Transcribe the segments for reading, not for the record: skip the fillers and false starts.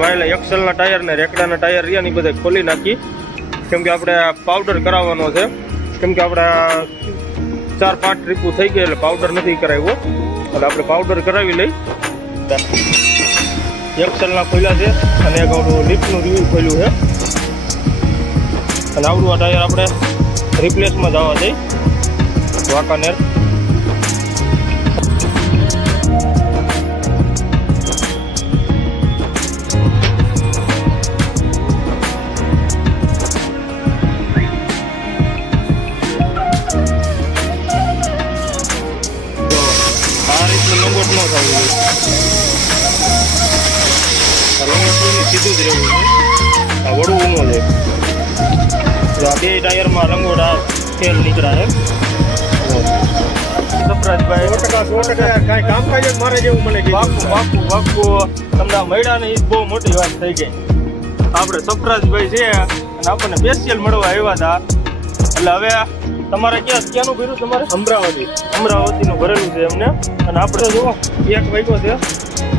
Voila એક્સેલના tyre ને રેકડાના tyre રહ્યા ને બધા ખોલી નાખી, કેમ કે આપણે પાવડર કરાવવાનો છે. કેમ કે આપણે 4-5 ટ્રીપો થઈ ગઈ એટલે પાવડર નથી કરાવ્યો, એટલે આપણે પાવડર કરાવી લઈ. એક્સેલના ખોલ્યા છે અને એક આવડું લિફ્ટનું રિવ્યુ ખોલ્યું છે, અને આવડું આ ટાયર આપણે રિપ્લેસમાં જવા દઈ વાંકાનેર. સીધું જ રહેવું છે, આ વડવું ન જાય. આ બે ટાયરમાં રંગોડા તેલ નીકળ્યા છે. સફરાજભાઈ 100% કાંઈ કામકાજ જ મારે જેવું મને વાકું તમને મળ્યા ને એ બહુ મોટી વાત થઈ ગઈ. આપણે સફરાજભાઈ છે અને આપણને સ્પેશિયલ મળવા આવ્યા હતા. એટલે હવે તમારે ક્યાંનું ભર્યું? તમારે અમરાવતીનું ભરેલું છે એમને. અને આપણે જુઓ 1 વાગ્યો છે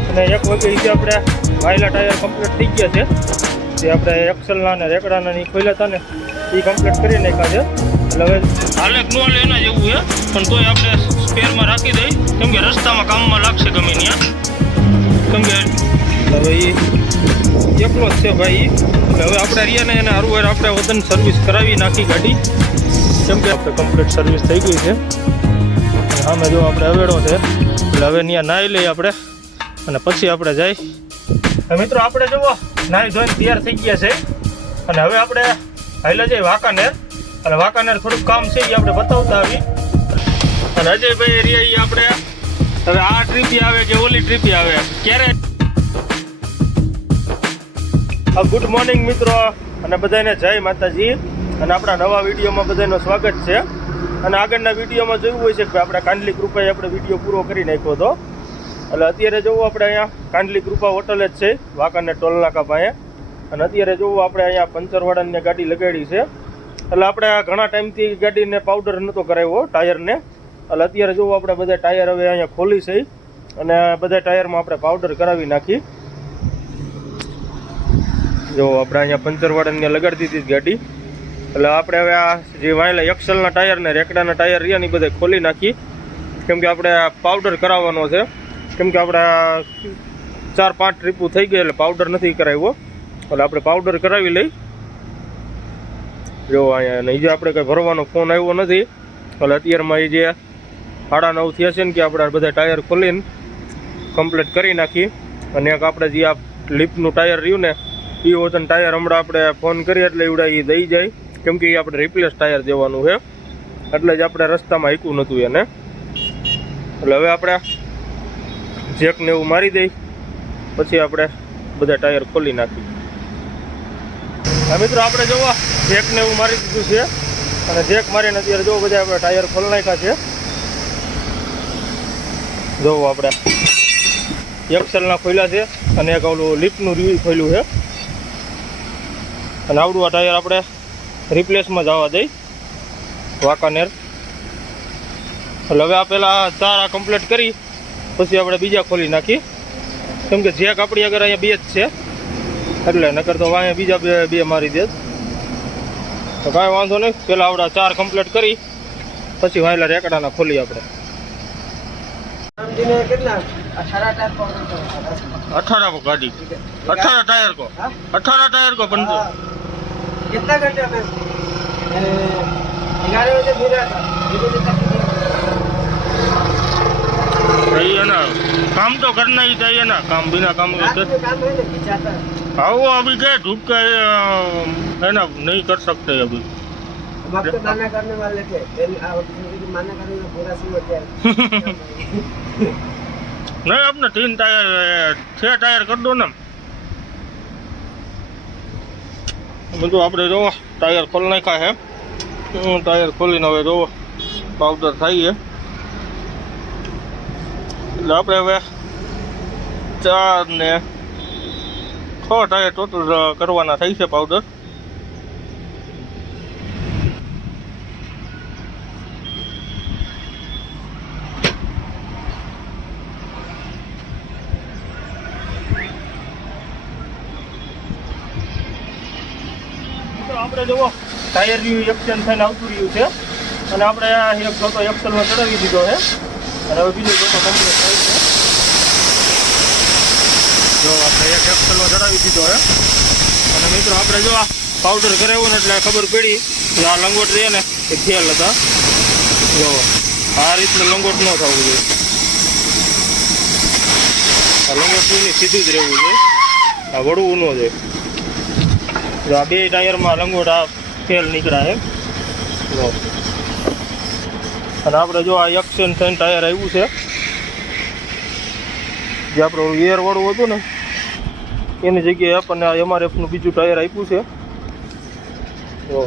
અને 1 વાગે આપણે વાયલા ટાયર કમ્પ્લીટ થઈ ગયા છે. જે આપણે એક્સેલના ને રેકડાના ની ખોલ્યા હતા ને એ કમ્પ્લીટ કરી નાખ્યા છે. એટલે હવે હાલે ન હાલે એના જેવું છે, પણ તોય આપણે સ્પેરમાં રાખી દઈ, કેમ કે રસ્તામાં કામમાં લાગશે ગમે ત્યાં. કેમ કે હવે એ એકલો જ છે ભાઈ. એટલે હવે આપણે રિયાને એને હારું આપણે વતન સર્વિસ કરાવી નાખી ગાડી, કેમ કે આપણે કમ્પ્લીટ સર્વિસ થઈ ગઈ છે. સામે જો આપણે અવેડો છે, એટલે હવે ત્યાં નાહી લઈએ આપણે અને પછી આપણે જઈ. મિત્રો આપણે જુઓ નાહી ધોઈને તૈયાર થઈ ગયા છે અને હવે આપણે હાઈલા જઈએ વાંકાનેર. અને વાંકાનેર થોડુંક કામ છે એ આપણે બતાવતા આવી. અને અજયભાઈ રિયા આપણે હવે આ ટ્રીપે આવે કે ઓલી ટ્રીપે આવે ક્યારે. ગુડ મોર્નિંગ મિત્રો, અને બધાને જય માતાજી. અને આપણા નવા વિડીયોમાં બધાનું સ્વાગત છે. અને આગળના વિડીયોમાં જોયું હોય છે કે આપણે કાંડલી કૃપાએ આપણે વિડીયો પૂરો કરી નાખ્યો હતો. એટલે અત્યારે જોવું આપણે અહીંયા કાંડલી કૃપા હોટલ જ છે વાંકાનેર ટોલનાકા પાસે. અને અત્યારે જોવું આપણે અહીંયા પંચરવાળાની ગાડી લગાડી છે. એટલે આપણે ઘણા ટાઈમથી ગાડીને પાવડર નહોતો કરાવ્યો ટાયરને. એટલે અત્યારે જોવું આપણે બધા ટાયર હવે અહીંયા ખોલી છે અને બધા ટાયરમાં આપણે પાવડર કરાવી નાખી. જો આપણે અહીંયા પંચરવાળાને લગાડી દીધી ગાડી. એટલે આપણે હવે આ જે વાયલા એક્સેલના ટાયર ને રેકડાના ટાયર રહ્યા ને એ બધા ખોલી નાખી, કેમ કે આપણે પાવડર કરાવવાનો છે. કેમ કે આપણે 4-5 ટ્રીપો થઈ ગઈ એટલે પાવડર નથી કરાવ્યો, એટલે આપણે પાવડર કરાવી લઈ. જો અહીંયા નહીં જે આપણે કંઈ ભરવાનો ફોન આવ્યો નથી. એટલે અત્યારમાં એ જે 9:30 થયા છે ને કે આપણે બધા ટાયર ખોલીને કમ્પ્લીટ કરી નાખી. અને એક આપણે જે આ લિફ્ટનું ટાયર રહ્યું ને એ વતન ટાયર હમણાં આપણે ફોન કરીએ એટલે એવડા એ દઈ જાય, કેમ કે એ આપણે રિપ્લેસ ટાયર દેવાનું છે. એટલે જ આપણે રસ્તામાં હાંક્યું નહોતું એને. એટલે હવે આપણે જેકને એવું મારી દઈ પછી આપણે બધા ટાયર ખોલી નાખી. હા મિત્રો આપણે જોવા જેકને એવું મારી દીધું છે અને જેક મારીને અત્યારે જોવો બધા આપણે ટાયર ખોલી નાખ્યા છે. જોવો આપણે એક્સેલના ખોલ્યા છે અને એક આવડું લિફ્ટનું રિવ્યુ ખોલ્યું છે. અને આવડું આ ટાયર આપણે રિપ્લેસમાં જવા દઈ વાંકાનેર. એટલે હવે આ પહેલાં 4 કમ્પ્લીટ કરી પછી આપણે બીજા ખોલી નાખી, કેમ કે જેક આપણી આગળ અહીંયા 2 જ છે એટલે નકર તો અહીંયા બીજા બે મારી દે. તો કાંઈ વાંધો નહીં, પહેલાં આવડા 4 કમ્પ્લીટ કરી પછી વાયલા રેકડાના ખોલી આપણે. 18 गाड़ी 18 टायर को 18 टायर को कितना घंटे में 11 बजे फिरा था। सही है ना, काम तो करना ही चाहिए ना, काम बिना काम के काम है ना खिंचाता हाँ वो अभी क्या धूप का है ना, नहीं कर सकते अभी. हम आपको माना करने वाले थे, माना करने में पूरा समझ गया. नहीं अपने 3 टायर 6 टायर कर दो ना. બધું આપણે જો ટાયર ખોલી નાખ્યા છે. ટાયર ખોલીને હવે જો પાવડર થાય છે. એટલે આપણે હવે 4 ને 6 ટાયર ટોટલ કરવાના થઈ છે પાવડર. આપણે જુઓ ટાયર રહ્યું એક્સચેન્જ થઈને આવતું રહ્યું છે અને આપણે આ એક જોતો એક્સેલમાં ચડાવી દીધો છે અને હવે બીજો જોતો કમ્પ્લીટ થાય છે. જો આપણે એક એક્સેલમાં ચડાવી દીધો છે અને મિત્રો આપણે જો આ પાવડર કરાવ્યો ને એટલે ખબર પડી કે આ લંગોટ રહે ને એ ખેલ હતા. જો આ રીતનું લંગોટ ન થવું જોઈએ, આ લંગોટની સીધું જ રહેવું જોઈએ, આ વળવું ન જોઈએ. જો આ બે ટાયરમાં લંગોટ આ ફેલ નીકળ્યા છે. જો અને આપણે જો આ એક્સચેન્જ થઈને ટાયર આવ્યું છે, જે આપણું એર વાળું હતું ને એની જગ્યાએ આપણને આ MRFનું બીજું ટાયર આપ્યું છે. જો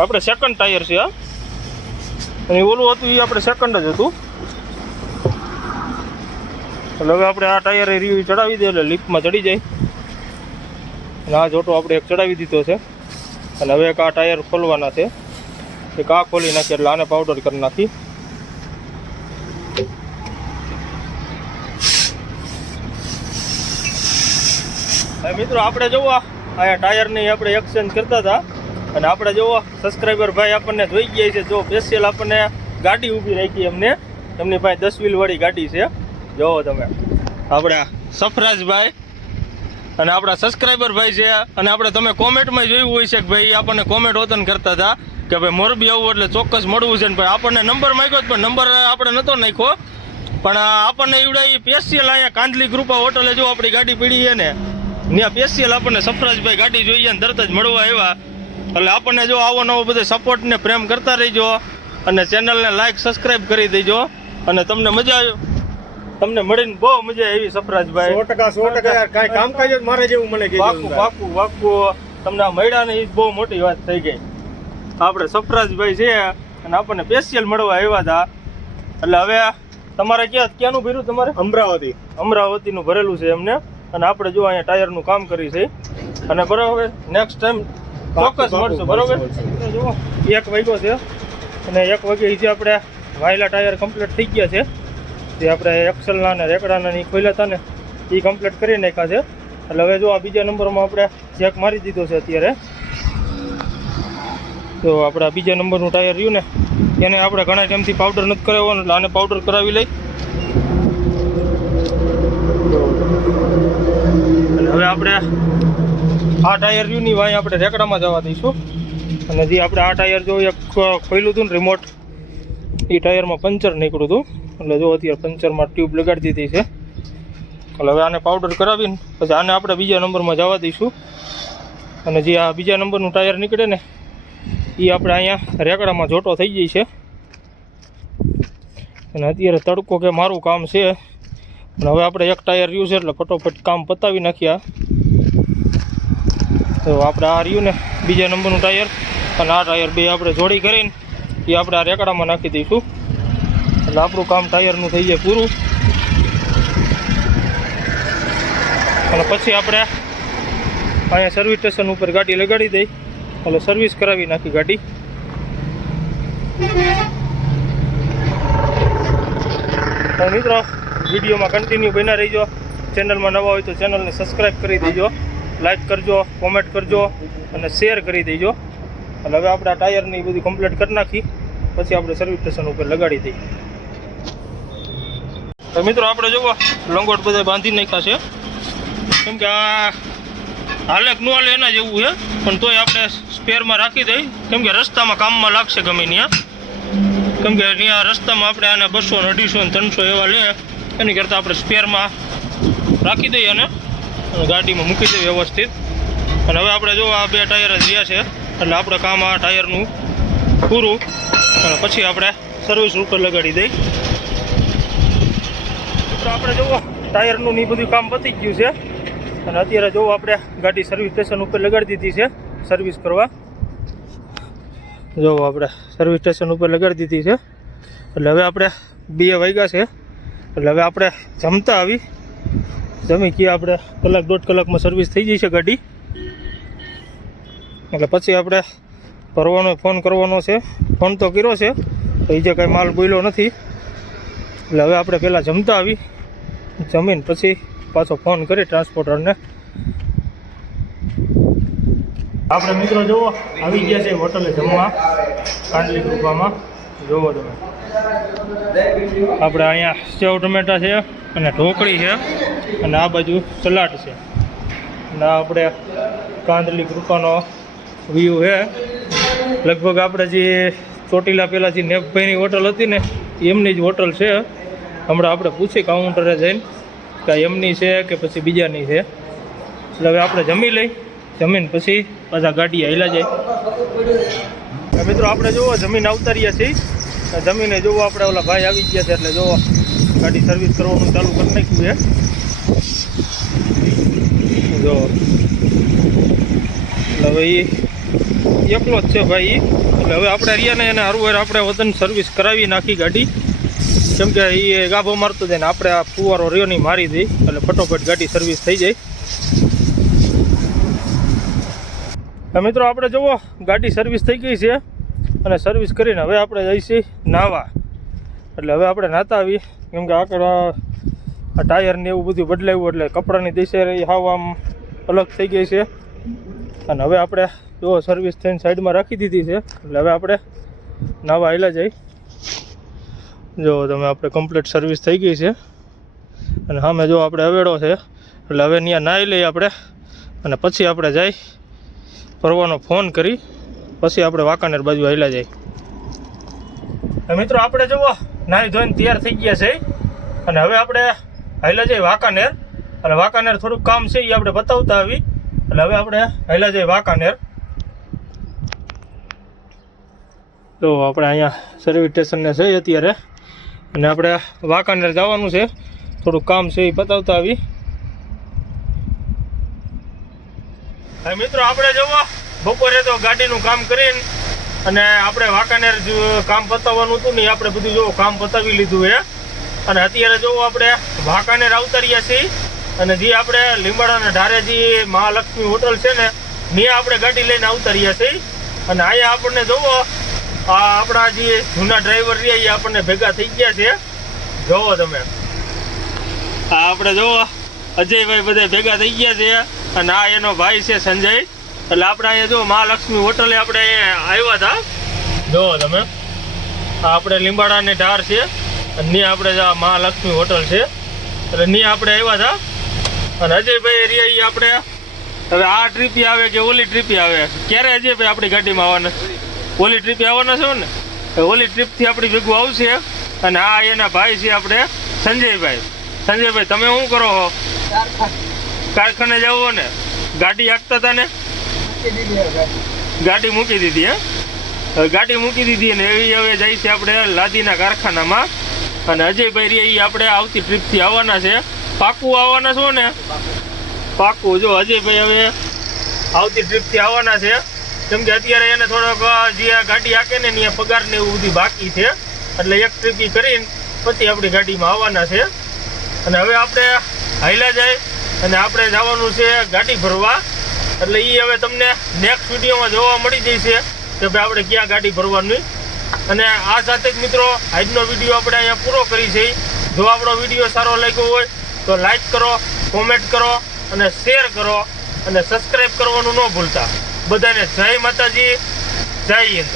આપણે સેકન્ડ ટાયર છે આ, અને ઓલું હતું એ આપણે સેકન્ડ જ હતું. એટલે હવે આપણે આ ટાયર રિવ્યુ ચડાવી દઈએ એટલે લિફ્ટમાં ચડી જાય. અને આ જોટો આપણે એક ચડાવી દીધો છે અને હવે એક આ ટાયર ખોલવાના છે, એક આ ખોલી નાખીએ એટલે આને પાવડર કરી નાખી. મિત્રો આપણે જોવો અહીંયા ટાયરની આપણે એક્સચેન્જ કરતા હતા અને આપણે જોવો સબસ્ક્રાઈબર ભાઈ આપણને જોઈ ગયા છે. જો સ્પેશિયલ આપણને ગાડી ઊભી રાખી એમને, એમની પાસે 10 વ્હીલવાળી ગાડી છે. જોવો તમે આપણા સફરાજભાઈ અને આપણા સબસ્ક્રાઈબર ભાઈ છે. અને આપણે તમે કોમેન્ટમાં જોયું હોય છે કે ભાઈ આપણને કોમેન્ટ વતન કરતા હતા કે ભાઈ મોરબી આવવું એટલે ચોક્કસ મળવું છે ને ભાઈ આપણને નંબર માંગ્યો પણ નંબર આપણે નહોતો નાખ્યો. પણ આપણને એવડા એ સ્પેશિયલ અહીંયા કાંદલી કૃપા હોટલે જો આપણી ગાડી પડી છે ને ત્યાં સ્પેશિયલ આપણને સફરાજભાઈ ગાડી જોઈએ ને તરત જ મળવા આવ્યા. એટલે આપણને જો આવો નવો બધો સપોર્ટ ને પ્રેમ કરતા રહીજો અને ચેનલને લાઈક સબસ્ક્રાઈબ કરી દેજો. અને તમને મજા આવ્યો, તમને મળીને બહુ મજા આવી સફરાજભાઈ. 100% યાર, કાંઈ કામકાજ જ મારે જેવું મને કીધું. વાકું તમને આ મળ્યા ને એ બહુ મોટી વાત થઈ ગઈ. આપણે સફરાજભાઈ છે અને આપણને સ્પેશિયલ મળવા આવ્યા હતા. એટલે હવે તમારે ક્યાંનું ભર્યું તમારે? અમરાવતીનું ભરેલું છે એમને. અને આપણે જો અહીંયા ટાયરનું કામ કરી છે અને બરાબર નેક્સ્ટ ટાઈમ ચોક્કસ મળશું. બરાબર જુઓ 1 વાગ્યો છે અને 1 વાગે જે આપણે વાયલા ટાયર કમ્પ્લીટ થઈ ગયા છે. જે આપણે એક્સેલના ને રેકડાના ની ખોલ્યા હતા ને એ કમ્પ્લીટ કરી નાખ્યા છે. એટલે હવે જો આ બીજા નંબરમાં આપણે ચેક મારી દીધો છે અત્યારે. તો આપણે આ બીજા નંબરનું ટાયર રહ્યું ને એને આપણે ઘણા ટાઈમથી પાવડર નથી કરાવ્યો એટલે આને પાવડર કરાવી લઈ. અને હવે આપણે આ ટાયર રહ્યું ની વાય આપણે રેકડામાં જવા દઈશું. અને જે આપણે આ ટાયર જો એક ખોલ્યું હતું ને રિમોટ, એ ટાયરમાં પંચર નીકળ્યું હતું. એટલે જો અત્યારે પંચરમાં ટ્યુબ લગાડી દીધી છે. એટલે હવે આને પાવડર કરાવીને પછી આને આપણે બીજા નંબરમાં જવા દઈશું. અને જે આ બીજા નંબરનું ટાયર નીકળે ને એ આપણે અહીંયા રેકડામાં જોટો થઈ જાય છે. અને અત્યારે તડકો કે મારું કામ છે અને હવે આપણે એક ટાયર રહ્યું છે એટલે ફટોફટ કામ પતાવી નાખ્યા. તો આપણે આ રહ્યું ને બીજા નંબરનું ટાયર અને આ ટાયર બે આપણે જોડી કરીને એ આપણે આ રેકડામાં નાખી દઈશું. એટલે આપણું કામ ટાયરનું થઈ જાય પૂરું. અને પછી આપણે અહીંયા સર્વિસ સ્ટેશન ઉપર ગાડી લગાડી દઈ એટલે સર્વિસ કરાવી નાખી ગાડી. તો મિત્રો વિડીયોમાં કન્ટિન્યુ બન્યા રહીજો. ચેનલમાં નવા હોય તો ચેનલને સબસ્ક્રાઈબ કરી દેજો, લાઈક કરજો, કોમેન્ટ કરજો અને શેર કરી દેજો. એટલે હવે આપણે આ ટાયરની બધી કમ્પ્લીટ કરી નાખી પછી આપણે સર્વિસ સ્ટેશન ઉપર લગાડી દઈએ. તો મિત્રો આપણે જોવો લંગોટ બધા બાંધી નાખ્યા છે. કેમ કે આ હાલે કે ન હાલે એના જેવું છે પણ તોય આપણે સ્પેરમાં રાખી દઈ. કેમ કે રસ્તામાં કામમાં લાગશે ગમે ત્યાં. કેમ કે ત્યાં રસ્તામાં આપણે આને 200 ને 250 ને 300 એવા લે એની કરતાં આપણે સ્પેરમાં રાખી દઈએ અને ગાડીમાં મૂકી દઈએ વ્યવસ્થિત. અને હવે આપણે જો આ 2 ટાયર જ રહ્યા છે એટલે આપણે કામ આ ટાયરનું પૂરું અને પછી આપણે સર્વિસ ઉપર લગાડી દઈ. તો આપણે જુઓ ટાયરનું ને બધું કામ પતી ગયું છે અને અત્યારે જો આપણે ગાડી સર્વિસ સ્ટેશન ઉપર લગાડી દીધી છે સર્વિસ કરવા. જો આપણે સર્વિસ સ્ટેશન ઉપર લગાડી દીધી છે. એટલે હવે આપણે 2 વાગ્યા છે એટલે હવે આપણે જમતા આવી જમી કે આપણે 1-1.5 કલાકમાં સર્વિસ થઈ જશે ગાડી. એટલે પછી આપણે ભરવાનો ફોન કરવાનો છે. ફોન તો કર્યો છે તો એ જે કાંઈ માલ બોલ્યો નથી. એટલે હવે આપણે પહેલાં જમતા આવી, જમીન પછી પાછો ફોન કરી ટ્રાન્સપોર્ટરને. આપણે મિત્રો જુઓ આવી ગયા છે હોટલે જમવા કાંડલી કૃપામાં. જુઓ તમે આપણે અહીંયા સેવ ટમેટા છે અને ઢોકળી છે અને આ બાજુ સલાડ છે અને આ આપણે કાંદલી કૃપાનો વ્યૂ છે. લગભગ આપણે જે ચોટીલા પહેલાં જે નેપભાઈની હોટલ હતી ને એમની જ હોટલ છે. હમણાં આપણે પૂછી કાઉન્ટરે જઈને કે એમની છે કે પછી બીજાની છે. એટલે હવે આપણે જમી લઈ, જમીન પછી પાછા ગાડી હાલ્યા જાય. મિત્રો આપણે જુઓ જમીન અવતારીએ છીએ. જમીને જુઓ આપણે ઓલા ભાઈ આવી ગયા છે એટલે જુઓ ગાડી સર્વિસ કરવાનું ચાલુ કરી નાખ્યું છે. જો એટલે હવે એ એકલો જ છે ભાઈ. એટલે હવે આપણે રિયાને એને હારું આપણે વતન સર્વિસ કરાવી નાખી ગાડી. કેમ કે એ ગાભો મારતો જાય ને આપણે આ ફુવારો રહ્યો નહીં મારી દઈ એટલે ફટોફટ ગાડી સર્વિસ થઈ જાય. મિત્રો આપણે જુઓ ગાડી સર્વિસ થઈ ગઈ છે અને સર્વિસ કરીને હવે આપણે જઈશું નાહવા. એટલે હવે આપણે નાહતા આવી કેમ કે આગળ આ ટાયર ને એવું બધું બદલાવ્યું એટલે કપડાની દિશા હાવ આમ અલગ થઈ ગઈ છે. અને હવે આપણે જો સર્વિસ થઈને સાઈડમાં રાખી દીધી છે એટલે હવે આપણે નાહવા આવેલા જઈ. જો તમે આપણે કમ્પ્લીટ સર્વિસ થઈ ગઈ છે અને સામે જો આપણે અવેડો છે એટલે હવે ત્યાં નાહી લઈએ આપણે અને પછી આપણે જઈ ફરવાનો ફોન કરી પછી આપણે વાંકાનેર બાજુ આવેલા જાય. મિત્રો આપણે જુઓ નાહી ધોઈને તૈયાર થઈ ગયા છે અને હવે આપણે હાલ્યા જઈએ વાંકાનેર. અને વાંકાનેર થોડુંક કામ છે એ આપણે બતાવતા આવી એટલે હવે આપણે હાલ્યા જઈએ વાંકાનેર. તો આપણે અહીંયા સર્વિસ સ્ટેશનને છે અત્યારે અને આપણે વાંકાનેર જવાનું છે. થોડુંક કામ છે એ બતાવતા આવી. હવે મિત્રો આપણે જુઓ બપોરે તો ગાડીનું કામ કરીને અને આપણે વાંકાનેર કામ પતાવવાનું હતું ને આપણે બધું જો કામ પતાવી લીધું છે. અને અત્યારે જો આપણે વાંકાનેર આવતા રહ્યા છીએ અને જે આપણે લીંબાડાના ઢારે જે મહાલક્ષ્મી હોટલ છે ને ત્યાં આપણે ગાડી લઈને આવતા રહ્યા છીએ. અને અહીંયા આપણને જુઓ આ આપણા જે જૂના ડ્રાઈવર રહ્યા એ આપણને ભેગા થઈ ગયા છે. જોવો તમે આ આપણે જુઓ અજયભાઈ બધા ભેગા થઈ ગયા છે અને આ એનો ભાઈ છે સંજય. એટલે આપણે અહીંયા જો મહાલક્ષ્મી હોટલે આપણે આવ્યા હતા. જુઓ તમે આ આપણે લીંબાડાની ઢાર છે અને ત્યાં આપણે આ મહાલક્ષ્મી હોટલ છે એટલે ત્યાં આપણે આવ્યા હતા. અને અજયભાઈ રહ્યા એ આપણે હવે આ ટ્રીપે આવે કે ઓલી ટ્રીપે આવે ક્યારે અજયભાઈ આપણી ગાડીમાં આવવાના? ઓલી ટ્રીપે આવવાના છે ને ઓલી ટ્રીપથી આપણી ભેગું આવશે. અને આ એના ભાઈ છે આપણે સંજયભાઈ. સંજયભાઈ તમે શું કરો છો? કારખાને જાવ ને ગાડી હાંકતા હતા ને ગાડી મૂકી દીધી. હે ગાડી મૂકી દીધી ને એવી હવે જાય છે આપણે લાદીના કારખાનામાં. અને અજયભાઈ રે એ આપણે આવતી ટ્રીપથી આવવાના છે. પાકું આવવાના છો ને? પાકું. જો અજયભાઈ હવે આવતી ટ્રીપથી આવવાના છે કેમ કે અત્યારે એને થોડોક જે ગાડી હાકે ને ત્યાં પગાર ને એવું બધું બાકી છે એટલે એક ટ્રીપ કરીને પછી આપણી ગાડીમાં આવવાના છે. અને હવે આપણે હાલ્યા જાય અને આપણે જવાનું છે ગાડી ભરવા. એટલે એ હવે તમને નેક્સ્ટ વિડીયોમાં જોવા મળી જશે કે ભાઈ આપણે ક્યાં ગાડી ભરવાની. અને આ સાથે જ મિત્રો આજનો વિડીયો આપણે અહીંયા પૂરો કરી છે. જો આપણો વિડીયો સારો લાગ્યો હોય તો લાઈક કરો, કોમેન્ટ કરો અને શેર કરો અને સબસ્ક્રાઈબ કરવાનું ન ભૂલતા. બધાને જય માતાજી, જય હિન્દ.